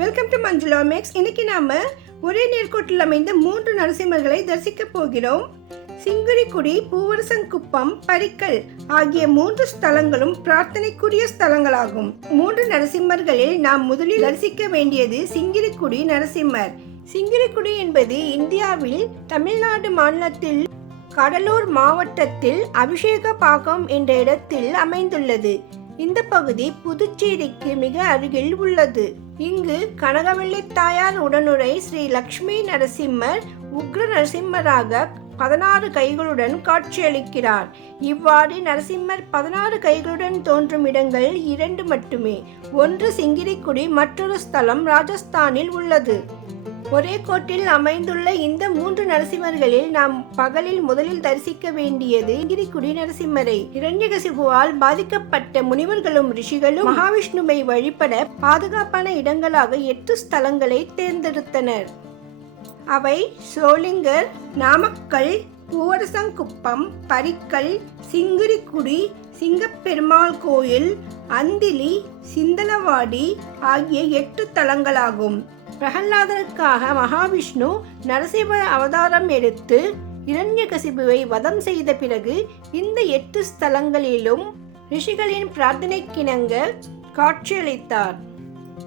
Welcome to Manjula maths. இன்னைக்கு நாம ஒரே நேர்கோட்டில் அமைந்த 3 நரசிம்மர்களை தரிசிக்க போகிறோம். சிங்கிரிக்குடி, பூவரசங்குப்பம், பரிக்கல் ஆகிய 3 ஸ்தலங்களும் பிரார்த்தனைக்குரிய ஸ்தலங்களாகும். 3 நரசிம்மர்களில் நாம் முதலில் தரிசிக்க வேண்டியது சிங்கிரிக்குடி நரசிம்மர். சிங்கிரிக்குடி என்பது இந்தியாவில் தமிழ்நாடு மாநிலத்தில் கடலூர் மாவட்டத்தில் அபிஷேகபாக்கம் என்ற இடத்தில் அமைந்துள்ளது. இந்த பகுதி புதுச்சேரிக்கு மிக அருகில் உள்ளது. இங்கு கனகவல்லி தாயார் உடனுரை ஸ்ரீ லக்ஷ்மி நரசிம்மர் உக்ர நரசிம்மராக 16 கைகளுடன் காட்சியளிக்கிறார். இவ்வாறு நரசிம்மர் 16 கைகளுடன் தோன்றும் இடங்கள் 2 மட்டுமே. ஒன்று சிங்கிரிக்குடி, மற்றொரு ஸ்தலம் ராஜஸ்தானில் உள்ளது. ஒரே கோட்டில் அமைந்துள்ள இந்த 3 நரசிம்மர்களில் நாம் பகலில் முதலில் தரிசிக்க வேண்டியது சிங்கிரிக்குடி நரசிம்மரை. இரண்யகசிபுவால் பாதிக்கப்பட்ட முனிவர்களும் ரிஷிகளும் மகாவிஷ்ணுவை வழிபட பாதுகாப்பான இடங்களாக 8 ஸ்தலங்களை தேர்ந்தெடுத்தனர். அவை சோளிங்கர், நாமக்கல், பூவரசங்குப்பம், பரிக்கல், சிங்கிரிக்குடி, சிங்கப்பெருமாள் கோயில், அந்திலி, சிந்தலவாடி ஆகிய 8 தலங்களாகும். பிரகலாதனுக்காக மகாவிஷ்ணு நரசிம்ம அவதாரம் எடுத்து இரண்யகசிபுவை வதம் செய்த பிறகு இந்த 8 ஸ்தலங்களிலும் ரிஷிகளின் பிரார்த்தனைக்கிணங்க காட்சியளித்தார்.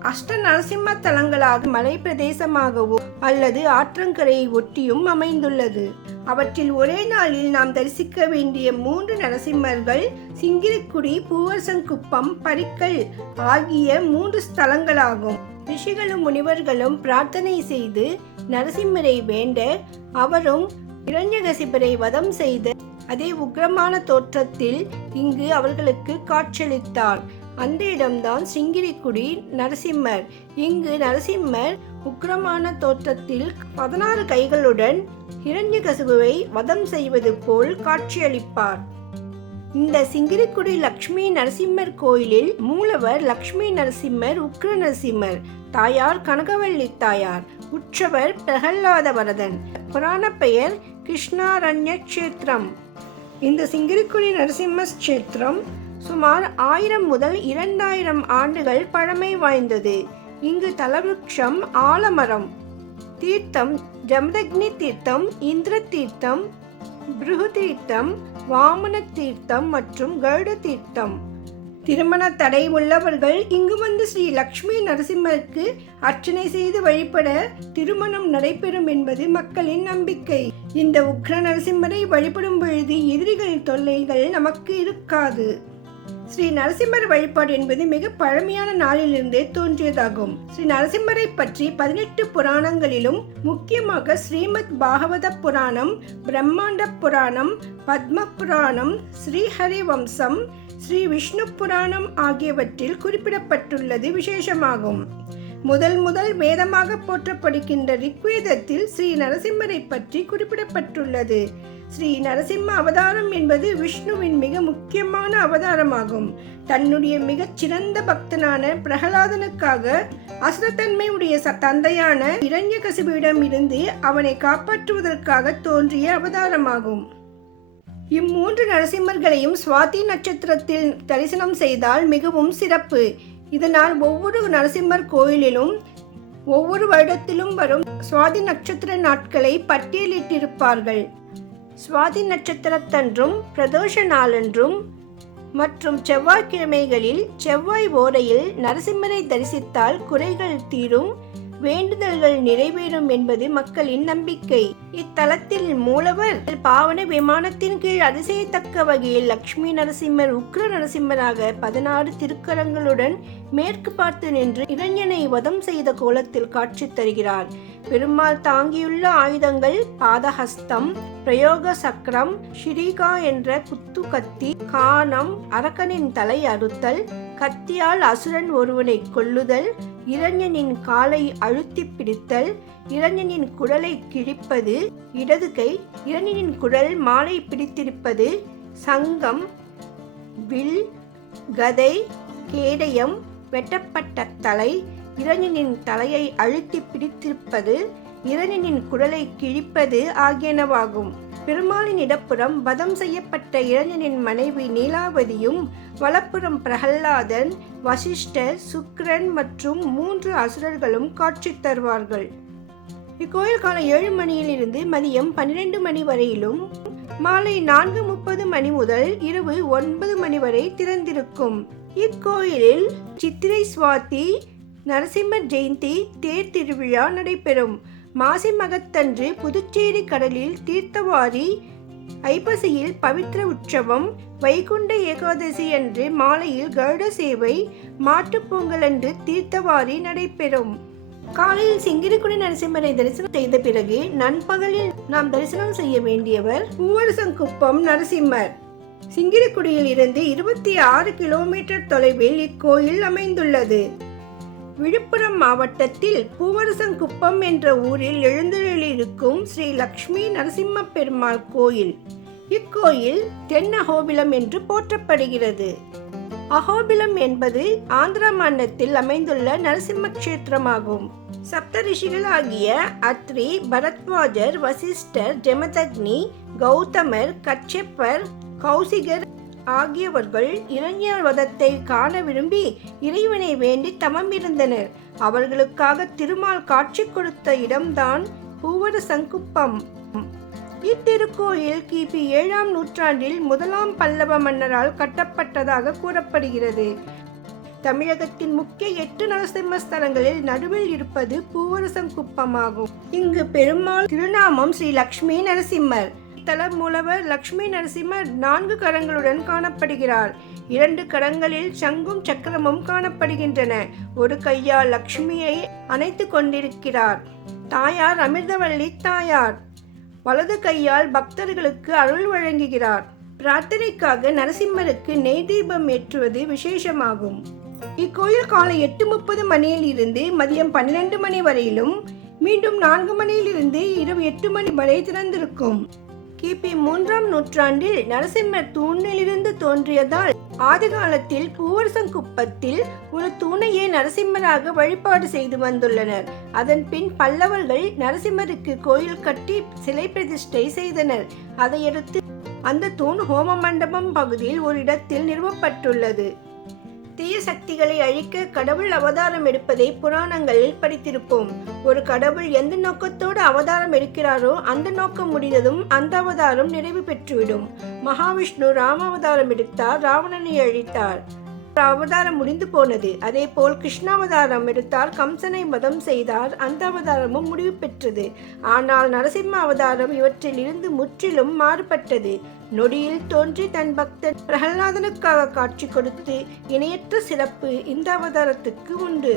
அஷ்ட நரசிம்ம தலங்களாக மலை பிரதேசமாகவோ அல்லது ஆற்றங்கரையை ஒட்டியும் அமைந்துள்ளது. அவற்றில் ஒரே நாளில் நாம் தரிசிக்க வேண்டிய 3 நரசிம்மர்கள் சிங்கிரிக்குடி, பூவரசங்குப்பம், பரிக்கல் ஆகிய 3 ஸ்தலங்களாகும். ரிஷிகளும் முனிவர்களும் பிரார்த்தனை செய்து நரசிம்மரை வேண்ட அவரும் இரண்யகசிபரை வதம் செய்த அதே உக்கிரமான தோற்றத்தில் இங்கு அவர்களுக்கு காட்சியளித்தார். அந்த இடம்தான் சிங்கிரிக்குடி நரசிம்மர். இங்கு நரசிம்மர் உக்கிரமான தோற்றத்தில் 16 கைகளுடன் இரண்யகசிபுவை வதம் செய்வது போல் காட்சியளிப்பார். இந்த சிங்கிரிக்குடி லக்ஷ்மி நரசிம்மர் கோயிலில் மூலவர் லக்ஷ்மி நரசிம்மர், உக்ர நரசிம்மர், தாயார் கனகவல்லி தாயார், உற்சவர் பிரகலாத வரதன். புராண பெயர் கிருஷ்ணாரண்ய கஷேத்திரம். இந்த சிங்கிரிக்குடி நரசிம்ம கஷேத்திரம் சுமார் 1000 முதல் 2000 ஆண்டுகள் பழமை வாய்ந்தது. இங்கு தலவிருட்சம் ஆலமரம். தீர்த்தம் ஜமதக்னி தீர்த்தம், இந்திர தீர்த்தம், பிருகு தீர்த்தம், வாமன தீர்த்தம் மற்றும் கருட தீர்த்தம். திருமண தடை உள்ளவர்கள் இங்கு வந்து ஸ்ரீ லக்ஷ்மி நரசிம்மருக்கு அர்ச்சனை செய்து வழிபட திருமணம் நடைபெறும் என்பது மக்களின் நம்பிக்கை. இந்த உக்ர நரசிம்மரை வழிபடும் பொழுது எதிரிகளின் தொல்லைகள் நமக்கு இருக்காது. ஸ்ரீ நரசிம்மர் வழிபாடு என்பது மிக பழமையான நாளிலிருந்தே தோன்றியதாகும். ஸ்ரீ நரசிம்மரை பற்றி 18 புராணங்களிலும் முக்கியமாக ஸ்ரீமத் பாகவத புராணம், பிரம்மாண்ட புராணம், பத்ம புராணம், ஸ்ரீஹரி வம்சம், ஸ்ரீ விஷ்ணு புராணம் ஆகியவற்றில் குறிப்பிடப்பட்டுள்ளது விசேஷமாகும். முதல் வேதமாக போற்றப்படுகின்ற ரிக்வேதத்தில் ஸ்ரீ நரசிம்மரை பற்றி குறிப்பிடப்பட்டுள்ளது. ஸ்ரீ நரசிம்ம அவதாரம் என்பது விஷ்ணுவின் மிக முக்கியமான அவதாரமாகும். தன்னுடைய மிகச் சிறந்த பக்தனான பிரகலாதனுக்காக அசுரத்தன்மை உடைய தந்தையான இரண்யகசிபுவிடம் இருந்து அவனை காப்பாற்றுவதற்காக தோன்றிய அவதாரமாகும். இம்3 நரசிம்மர்களையும் சுவாதி நட்சத்திரத்தில் தரிசனம் செய்தால் மிகவும் சிறப்பு. இதனால் ஒவ்வொரு நரசிம்மர் கோயிலிலும் ஒவ்வொரு வருடத்திலும் வரும் சுவாதி நட்சத்திர நாட்களை பட்டியலிட்டிருப்பார்கள். சுவாதி நட்சத்திரத்தன்றும் பிரதோஷ நாளன்றும் மற்றும் செவ்வாய்க்கிழமைகளில் செவ்வாய் ஓரையில் நரசிம்மரை தரிசித்தால் குறைகள் தீரும், வேண்டுதல்கள் நிறைவேறும் என்பது மக்களின் நம்பிக்கை. இத்தலத்தில் மூலவர் பாவன விமானத்தின் கீழ் அதிசயத்தக்க வகையில் லக்ஷ்மி நரசிம்மர் உக்ர நரசிம்மராக 16 திருக்கரங்களுடன் மேற்கு பார்த்து நின்று இரண்யனை வதம் செய்த கோலத்தில் காட்சி தருகிறார். பெருமாள் தாங்கியுள்ள ஆயுதங்கள் பாதஹஸ்தம், பிரயோக சக்கரம், ஷிரிகா என்ற குத்து கத்தி, கானம், அரக்கனின் தலை அறுத்தல், கத்தியால் அசுரன் ஒருவனை கொல்லுதல், இரண்யனின் காலை அழுத்தி பிடித்தல், இரண்யனின் குடலை கிழிப்பது, இடது கை இரண்யனின் குடல் மாலை பிடித்திருப்பது, சங்கம், வில், கதை, கேடயம், வெட்டப்பட்ட தலை, இரண்யனின் தலையை அழுத்தி பிடித்திருப்பது, இரண்யனின் குடலை கிழிப்பது ஆகியனவாகும். பெருமாளின் இடப்புறம் வதம் செய்யப்பட்ட இளைஞனின் மனைவி நீலாவதியும், வலப்புறம் பிரகல்லாதன், வசிஷ்டர், சுக்கிரன் மற்றும் 3 அசுரர்களும் காட்சி தருவார்கள். இக்கோயில் காலை 7 மணியிலிருந்து மதியம் 12 மணி வரையிலும், மாலை 4:30 மணி முதல் இரவு 9 மணி வரை திறந்திருக்கும். இக்கோயிலில் சித்திரை சுவாதி நரசிம்மர் ஜெயந்தி தேர் திருவிழா நடைபெறும். மாசி மகத்தன்று புதுச்சேரி கடலில் தீர்த்தவாரி, ஐப்பசியில் பவித்ர உற்சவம், வைகுண்ட ஏகாதசி அன்று மாலையில் கருட சேவை, மாட்டுப்பொங்கல் அன்று தீர்த்தவாரி நடைபெறும். காலையில் சிங்கிரிக்குடி நரசிம்மரை தரிசனம் செய்த பிறகு நண்பகலில் நாம் தரிசனம் செய்ய வேண்டியவர் பூவரசங்குப்பம் நரசிம்மர். சிங்கிரிக்குடியில் இருந்து 26 கிலோமீட்டர் தொலைவில் இக்கோயில் அமைந்துள்ளது. விழுப்புரம் மாவட்டத்தில் பூவரசங்குப்பம் என்ற ஊரில் எழுந்தருளியிருக்கும் ஸ்ரீ லக்ஷ்மி நரசிம்ம பெருமாள் கோயில். இக்கோயில் தென் அகோபிலம் என்று போற்றப்படுகிறது. அகோபிலம் என்பது ஆந்திரா மாநிலத்தில் அமைந்துள்ள நரசிம்ம கஷேத்திரமாகும். சப்த ரிஷிகள் ஆகிய அத்ரி, பரத்வாஜர், வசிஷ்டர், ஜமதக்னி, கௌதமர், கச்சப்பர், கௌசிகர் ஆகியவர்கள் இளைஞர் வதத்தை காண விரும்பி இறைவனை வேண்டி தவம் இருந்தனர். அவர்களுக்காக திருமால் காட்சி கொடுத்த இடம்தான் பூவரசங்குப்பம். இத்திருக்கோயில் கிபி 7ஆம் நூற்றாண்டில் 1ஆம் பல்லவ மன்னரால் கட்டப்பட்டதாக கூறப்படுகிறது. தமிழகத்தின் முக்கிய 8 நரசிம்ம ஸ்தலங்களில் நடுவில் இருப்பது பூவரசங்குப்பமாகும். இங்கு பெருமாள் திருநாமம் ஸ்ரீ லக்ஷ்மி நரசிம்மர். தல மூலவர் லக்ஷ்மி நரசிம்மர் 4 கரங்களுடன் காணப்படுகிறார். 2 கரங்களில் சங்கும் சக்கரமும் காணப்படுகின்றன. ஒரு கையால் லக்ஷ்மியை அணைத்து கொண்டிருக்கிறார். தாயார் அமிர்தவல்லி தாயார். வலது கையால் பக்தர்களுக்கு அருள் வழங்குகிறார். பிரார்த்தனைக்காக நரசிம்மருக்கு நெய் தீபம் ஏற்றுவது விசேஷமாகும். இக்கோயில் காலை 8:30 மணியில் இருந்து மதியம் 12 மணி வரையிலும், மீண்டும் 4 மணியிலிருந்து இரவு 8 மணி வரை திறந்திருக்கும். கிபி 3ஆம் நூற்றாண்டில் நரசிம்மர் தூணிலிருந்து தோன்றியதால் ஆதி காலத்தில் பூவரசங்குப்பத்தில் ஒரு தூணையே நரசிம்மராக வழிபாடு செய்து வந்துள்ளனர். அதன் பின் பல்லவர்கள் நரசிம்மருக்கு கோயில் கட்டி சிலை பிரதிஷ்டை செய்தனர். அதையடுத்து அந்த தூண் ஹோம மண்டபம் பகுதியில் ஒரு இடத்தில் நிறுவப்பட்டுள்ளது. தீய சக்திகளை அழிக்க கடவுள் அவதாரம் எடுப்பதை புராணங்களில் படித்திருப்போம். ஒரு கடவுள் எந்த நோக்கத்தோடு அவதாரம் எடுக்கிறாரோ அந்த நோக்கம் முடிந்ததும் அந்த அவதாரம் நிறைவு பெற்றுவிடும். மகாவிஷ்ணு ராம அவதாரம் எடுத்தார், ராவணனை அழித்தார். அவதாரம் முடிந்து போனது. அதே போல் கிருஷ்ணாவதாரம் எடுத்தார், கம்சனை வதம் செய்தார். அந்த அவதாரமும் முடிவு பெற்றது. ஆனால் நரசிம்ம அவதாரம் இவற்றில் இருந்து முற்றிலும் மாறுபட்டது. நொடியில் தோன்றி தன் பக்தன் பிரகலாதனுக்காக காட்சி கொடுத்து இணையற்ற சிறப்பு இந்த அவதாரத்துக்கு உண்டு.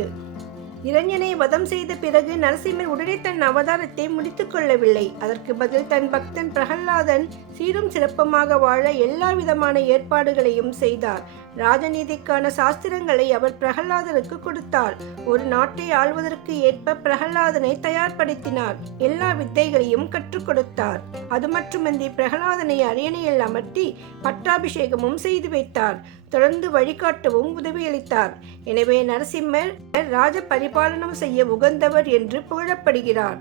இளைஞனை வதம் செய்த பிறகு நரசிம்மர் உடனே தன் அவதாரத்தை முடித்துக் கொள்ளவில்லை. அதற்கு பதில் தன் பக்தன் பிரகலாதன் சீரும் சிறப்பமாக வாழ எல்லா விதமான ஏற்பாடுகளையும் செய்தார். ராஜநீதிக்கான சாஸ்திரங்களை அவர் பிரகலாதனுக்கு கொடுத்தார். ஒரு நாட்டை ஆள்வதற்கு ஏற்ப பிரகலாதனை தயார்படுத்தினார். எல்லா வித்தைகளையும் கற்றுக் கொடுத்தார். அது மட்டுமின்றி பிரகலாதனை அரியணையில் அமர்த்தி பட்டாபிஷேகமும் செய்து வைத்தார். தொடர்ந்து வழிகாட்டவும் உதவியளித்தார். எனவே நரசிம்மர் ராஜ பரிபாலனம் செய்ய உகந்தவர் என்று புகழப்படுகிறார்.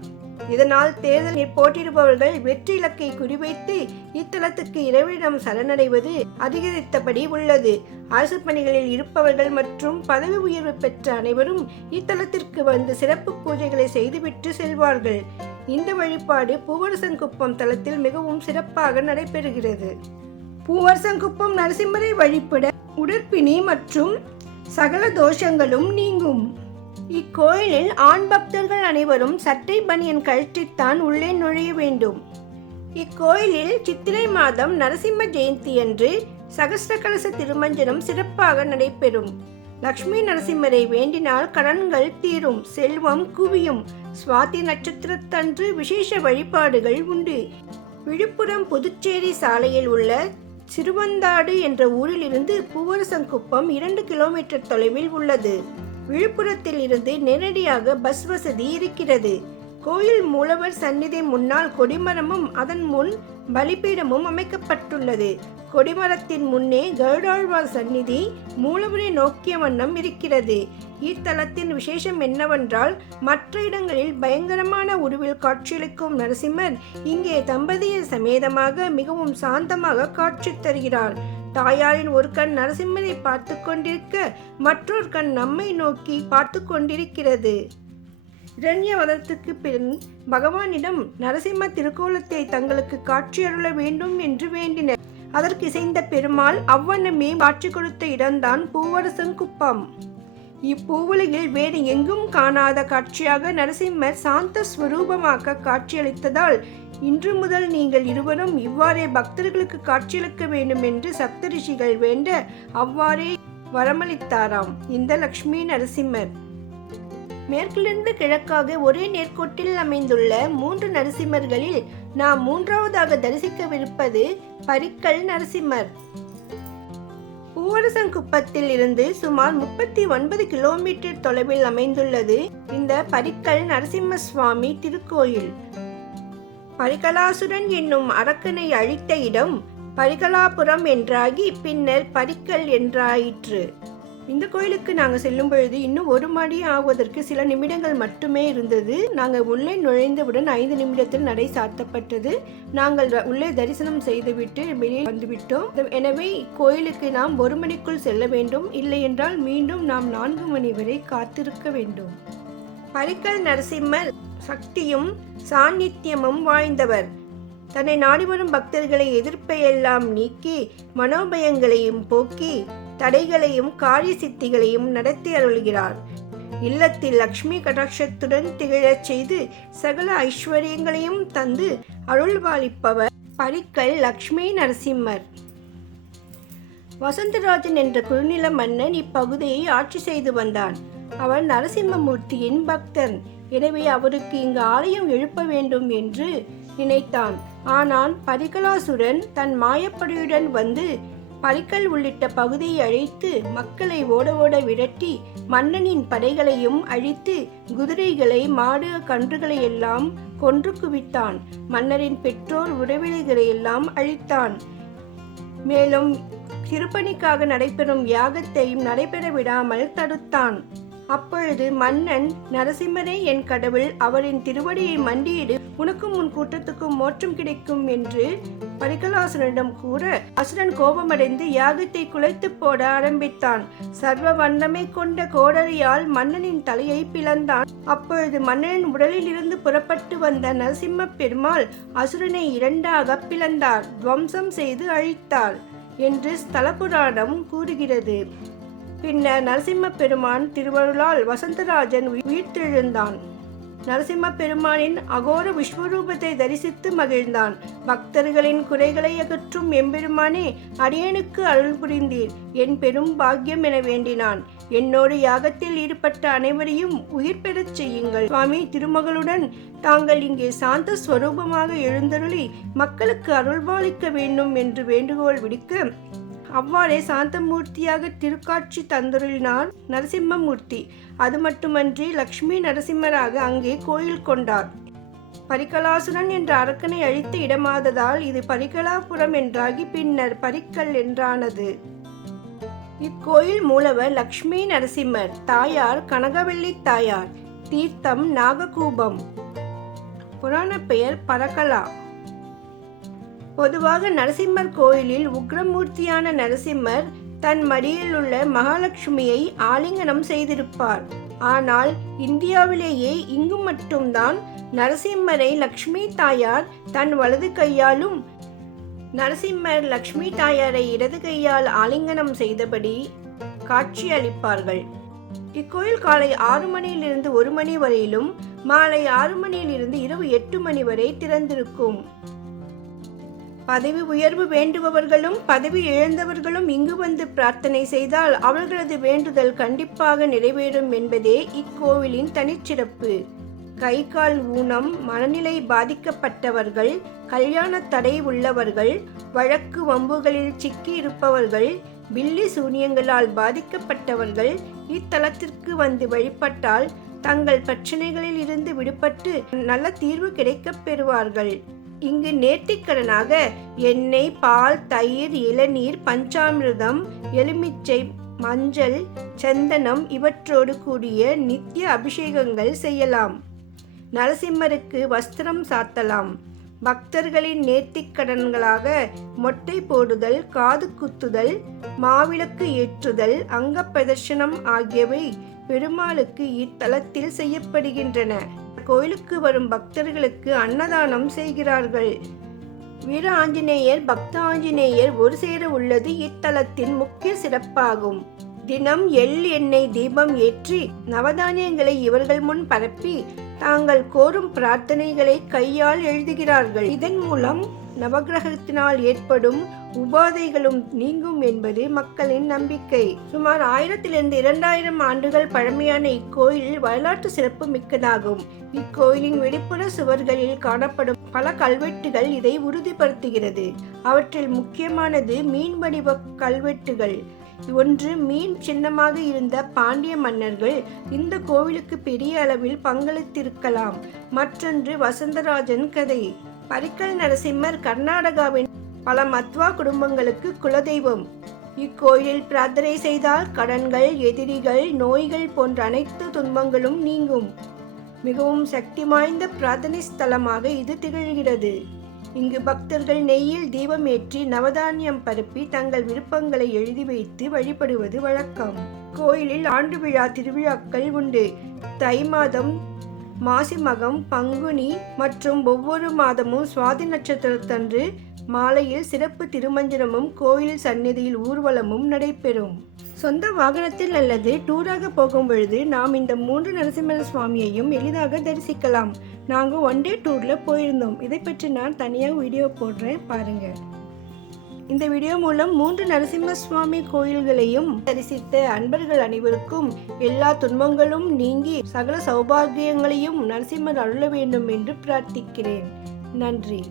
இதனால் தேர்தலில் போட்டியிடுபவர்கள் வெற்றி இலக்கை குறிவைத்து இத்தலத்துக்கு இறைவனிடம் சரணடைவது அதிகரித்தபடி உள்ளது. அரசு பணிகளில் இருப்பவர்கள் மற்றும் பதவி உயர்வு பெற்ற அனைவரும் இத்தலத்திற்கு வந்து சிறப்பு பூஜைகளை செய்துவிட்டு செல்வார்கள். இந்த வழிபாடு பூவரசங்குப்பம் தலத்தில் மிகவும் சிறப்பாக நடைபெறுகிறது. பூவரசங்குப்பம் நரசிம்மரை வழிபட உடற்பிணி மற்றும் சகல தோஷங்களும் நீங்கும். இக்கோயிலில் ஆண் பக்தர்கள் அனைவரும் சட்டை பனியன் கழற்றித்தான் உள்ளே நுழைய வேண்டும். இக்கோயிலில் சித்திரை மாதம் நரசிம்ம ஜெயந்தி அன்று சகஸ்ர கலச திருமஞ்சனம் சிறப்பாக நடைபெறும். லக்ஷ்மி நரசிம்மரை வேண்டினால் கடன்கள் தீரும், செல்வம் குவியும். சுவாதி நட்சத்திரத்தன்று விசேஷ வழிபாடுகள் உண்டு. விழுப்புரம் புதுச்சேரி சாலையில் உள்ள சிறுவந்தாடு என்ற ஊரில் இருந்து பூவரசங்குப்பம் 2 கிலோமீட்டர் தொலைவில் உள்ளது. விழுப்புரத்தில் இருந்து நேரடியாக பஸ் வசதி இருக்கிறது. கோயில் மூலவர் சந்நிதி முன்னால் கொடிமரமும் அதன் முன் பலிபீடமும் அமைக்கப்பட்டுள்ளது. கொடிமரத்தின் முன்னே கருடாழ்வார் சந்நிதி மூலவரை நோக்கிய வண்ணம் இருக்கிறது. இத்தலத்தின் விசேஷம் என்னவென்றால், மற்ற இடங்களில் பயங்கரமான உருவில் காட்சியளிக்கும் நரசிம்மர் இங்கே தம்பதியர் சமேதமாக மிகவும் சாந்தமாக காட்சி தருகிறார். தாயாரின் ஒரு கண் நரசிம்மரை பார்த்து கொண்டிருக்க, மற்றொரு கண் நம்மை நோக்கி பார்த்து கொண்டிருக்கிறது. இரண்யவதத்துக்கு பின் பகவானிடம் நரசிம்ம திருக்கோலத்தை தங்களுக்கு காட்சியருள வேண்டும் என்று வேண்டினர். அதற்கு இசைந்த பெருமாள் அவ்வண்ணமே காட்சி கொடுத்த இடம்தான் பூவரசங்குப்பம். இப்பூவுலகில் வேறு எங்கும் காணாத காட்சியாக நரசிம்மர் சாந்த ஸ்வரூபமாக காட்சியளித்ததால் இன்று முதல் நீங்கள் இருவரும் இவ்வாறே பக்தர்களுக்கு காட்சியளிக்க வேண்டும் என்று சப்தரிஷிகள் வேண்ட அவ்வாறே வரமளித்தாராம் இந்த லக்ஷ்மி நரசிம்மர். மேற்கிலிருந்து கிழக்காக ஒரே நேர்கோட்டில் அமைந்துள்ள 3 நரசிம்மர்களில் நாம் 3வதாக தரிசிக்கவிருப்பது பரிக்கல் நரசிம்மர். பூவரசங்குப்பத்தில் இருந்து சுமார் 39 கிலோமீட்டர் தொலைவில் அமைந்துள்ளது இந்த பரிக்கல் நரசிம்ம சுவாமி திருக்கோயில். பரிகலாசுரன் என்னும் அரக்கனை அழித்த இடம் பரிகலாபுரம் என்றாகி பின்னர் பரிக்கல் என்றாயிற்று. இந்த கோயிலுக்கு நாங்கள் செல்லும் பொழுது இன்னும் 1 மணி ஆகுவதற்கு சில நிமிடங்கள் மட்டுமே இருந்தது. நாங்கள் உள்ளே நுழைந்தவுடன் 5 நிமிடத்தில் நடை சாத்தப்பட்டது. நாங்கள் உள்ளே தரிசனம் செய்துவிட்டு வெளியே வந்துவிட்டோம். எனவே கோயிலுக்கு நாம் 1 மணிக்குள் செல்ல வேண்டும். இல்லை என்றால் மீண்டும் நாம் 4 மணி வரை காத்திருக்க வேண்டும். பரிக்கல் நரசிம்மர் சக்தியும் சாநித்தியமும் வாய்ந்தவர். தன்னை நாடி வரும் பக்தர்களை எதிர்ப்பையெல்லாம் நீக்கி மனோபயங்களையும் போக்கி தடைகளையும் காரிய சித்திகளையும் நடத்தி அருள்கிறார். இல்லத்தில் லக்ஷ்மி கடாட்சத்துடன் திகழச் செய்து சகல ஐஸ்வர்யங்களையும் தந்து அருள்பாலிப்பவர் பரிக்கல் லக்ஷ்மி நரசிம்மர். வசந்தராஜன் என்ற குறுநில மன்னன் இப்பகுதியை ஆட்சி செய்து வந்தான். அவன் நரசிம்மமூர்த்தியின் பக்தன். எனவே அவருக்கு இங்கு ஆலயம் எழுப்ப வேண்டும் என்று நினைத்தான். ஆனால் பரிகலாசுரன் தன் மாயப்படையுடன் வந்து பரிக்கல் உள்ளிட்ட பகுதியை அழித்து மக்களை ஓட ஓட விரட்டி மன்னனின் படைகளையும் அழித்து குதிரைகளை மாடு கன்றுகளை எல்லாம் கொன்று குவித்தான். மன்னரின் பெற்றோர் உறவினர்களை எல்லாம் அழித்தான். மேலும் திருப்பணிக்காக நடைபெறும் யாகத்தையும் நடைபெற விடாமல் தடுத்தான். அப்பொழுது மன்னன், நரசிம்மரே என் கடவுள், அவரின் திருவடியை மண்டியிடு, உனக்கும் உன் கூட்டத்துக்கும் மோட்சம் கிடைக்கும் என்று பரிகலாசுரனிடம் கூற, அசுரன் கோபமடைந்து யாகத்தை குலைத்து போட ஆரம்பித்தான். சர்வ வண்ணமை கொண்ட கோடரியால் மன்னனின் தலையை பிளந்தான். அப்பொழுது மன்னனின் உடலில் இருந்து புறப்பட்டு வந்த நரசிம்ம பெருமாள் அசுரனை 2ஆக பிளந்தார், துவம்சம் செய்து அழித்தார் என்று ஸ்தல புராணம் கூறுகிறது. பின்னர் நரசிம்ம பெருமான் திருவருளால் வசந்தராஜன் உயிர்த்தெழுந்தான். நரசிம்ம பெருமானின் அகோர விஸ்வரூபத்தை தரிசித்து மகிழ்ந்தான். பக்தர்களின் குறைகளை அகற்றும் எம்பெருமானே, அடியனுக்கு அருள் புரிந்தீர், என் பெரும் பாக்கியம் என வேண்டினான். என்னோடு யாகத்தில் ஈடுபட்ட அனைவரையும் உயிர் பெறச் செய்யுங்கள். சுவாமி திருமகளுடன் தாங்கள் இங்கே சாந்த ஸ்வரூபமாக எழுந்தருளி மக்களுக்கு அருள்பாலிக்க வேண்டும் என்று வேண்டுகோள் விடுக்க, அவ்வாறே சாந்தமூர்த்தியாக திருக்காட்சி தந்தருளினார் நரசிம்மமூர்த்தி. அது மட்டுமன்றி லக்ஷ்மி நரசிம்மராக அங்கே கோயில் கொண்டார். பரிகலாசுரன் என்ற அரக்கனை அழித்த இடமாததால் இது பரிகலாபுரம் என்றாகி பின்னர் பரிக்கல் என்றானது. இக்கோயில் மூலவர் லக்ஷ்மி நரசிம்மர், தாயார் கனகவல்லி தாயார், தீர்த்தம் நாககூபம், புராண பெயர் பரகலா. பொதுவாக நரசிம்மர் கோயிலில் உக்ரமூர்த்தியான நரசிம்மர் தன் மடியில் உள்ள மகாலட்சுமியை ஆலிங்கனம் செய்திருப்பார். ஆனால் இந்தியாவிலேயே இங்கு மட்டும்தான் நரசிம்மரை லக்ஷ்மி தாயார் தன் வலது கையாலும் நரசிம்மர் லக்ஷ்மி தாயாரை இடது கையால் ஆலிங்கனம் செய்தபடி காட்சி அளிப்பார்கள். இக்கோயில் காலை 6 மணியிலிருந்து 1 மணி வரையிலும் மாலை 6 மணியிலிருந்து இரவு 8 மணி வரை திறந்திருக்கும். பதவி உயர்வு வேண்டுபவர்களும் பதவி இழந்தவர்களும் இங்கு வந்து பிரார்த்தனை செய்தால் அவர்களது வேண்டுதல் கண்டிப்பாக நிறைவேறும் என்பதே இக்கோவிலின் தனிச்சிறப்பு. கை கால் ஊனம், மனநிலை பாதிக்கப்பட்டவர்கள், கல்யாண தடை உள்ளவர்கள், வழக்கு வம்புகளில் சிக்கி இருப்பவர்கள், பில்லி சூனியங்களால் பாதிக்கப்பட்டவர்கள் இத்தலத்திற்கு வந்து வழிபட்டால் தங்கள் பிரச்சனைகளில் இருந்து விடுபட்டு நல்ல தீர்வு கிடைக்கப் பெறுவார்கள். இங்கு நேர்த்திக்கடனாக எண்ணெய், பால், தயிர், இளநீர், பஞ்சாமிர்தம், எலுமிச்சை, மஞ்சள், சந்தனம் இவற்றோடு கூடிய நித்திய அபிஷேகங்கள் செய்யலாம். நரசிம்மருக்கு வஸ்திரம் சாத்தலாம். பக்தர்களின் நேர்த்திக் கடன்களாக மொட்டை போடுதல், காது குத்துதல், மாவிளக்கு ஏற்றுதல், அங்க பிரதர்ஷனம் ஆகியவை பெருமாளுக்கு இத்தலத்தில் செய்யப்படுகின்றன. கோயிலுக்கு வரும் பக்தர்களுக்கு அன்னதானம் செய்கிறார்கள். வீர ஆஞ்சநேயர், பக்த ஆஞ்சநேயர் ஒரு சேர உள்ளது இத்தலத்தின் முக்கிய சிறப்பாகும். தினம் எண்ணெய் தீபம் ஏற்றி நவதானியங்களை இவர்கள் முன் பரப்பி தாங்கள் கோரும் பிரார்த்தனைகளை கையால் எழுதுகிறார்கள். இதன் மூலம் நவகிரகத்தினால் ஏற்படும் உபாதைகளும் நீங்கும் என்பது மக்களின் நம்பிக்கை. சுமார் 1000 2000 ஆண்டுகள் பழமையான இக்கோயில் வரலாற்று சிறப்பு மிக்கதாகும். இக்கோயிலின் வெளிப்புற சுவர்களில் காணப்படும் பல கல்வெட்டுகள் இதை உறுதிப்படுத்துகிறது. அவற்றில் முக்கியமானது மீன் வடிவ கல்வெட்டுகள். ஒன்று, மீன் சின்னமாக இருந்த பாண்டிய மன்னர்கள் இந்த கோவிலுக்கு பெரிய அளவில் பங்களித்திருக்கலாம். மற்றொன்று, வசந்தராஜன் கதை. பரிக்கல் நரசிம்மர் கர்நாடகாவின் பல மத்வா குடும்பங்களுக்கு குலதெய்வம். இக்கோயிலில் பிரார்த்தனை செய்தால் கடன்கள், எதிரிகள், நோய்கள் போன்ற அனைத்து துன்பங்களும் நீங்கும். மிகவும் சக்தி வாய்ந்த பிரார்த்தனை ஸ்தலமாக இது திகழ்கிறது. இங்கு பக்தர்கள் நெய்யில் தீபம் ஏற்றி நவதானியம் பரப்பி தங்கள் விருப்பங்களை எழுதி வைத்து வழிபடுவது வழக்கம். கோயிலில் ஆண்டு விழா திருவிழாக்கள் உண்டு. தை மாதம், மாசி மகம், பங்குனி மற்றும் ஒவ்வொரு மாதமும் சுவாதி நட்சத்திரத்தன்று மாலையில் சிறப்பு திருமஞ்சனமும் கோயில் சந்நிதியில் ஊர்வலமும் நடைபெறும். சொந்த வாகனத்தில் அல்லது டூராக போகும் பொழுது நாம் இந்த 3 நரசிம்ம சுவாமியையும் எளிதாக தரிசிக்கலாம். நாங்கள் 1 டே டூரில் போயிருந்தோம். இதை பற்றி நான் தனியாக வீடியோ போடுறேன், பாருங்க. இந்த வீடியோ மூலம் 3 நரசிம்ம சுவாமி கோயில்களையும் தரிசித்த அன்பர்கள் அனைவருக்கும் எல்லா துன்பங்களும் நீங்கி சகல சௌபாகியங்களையும் நரசிம்மர் அருள வேண்டும் என்று பிரார்த்திக்கிறேன். நன்றி.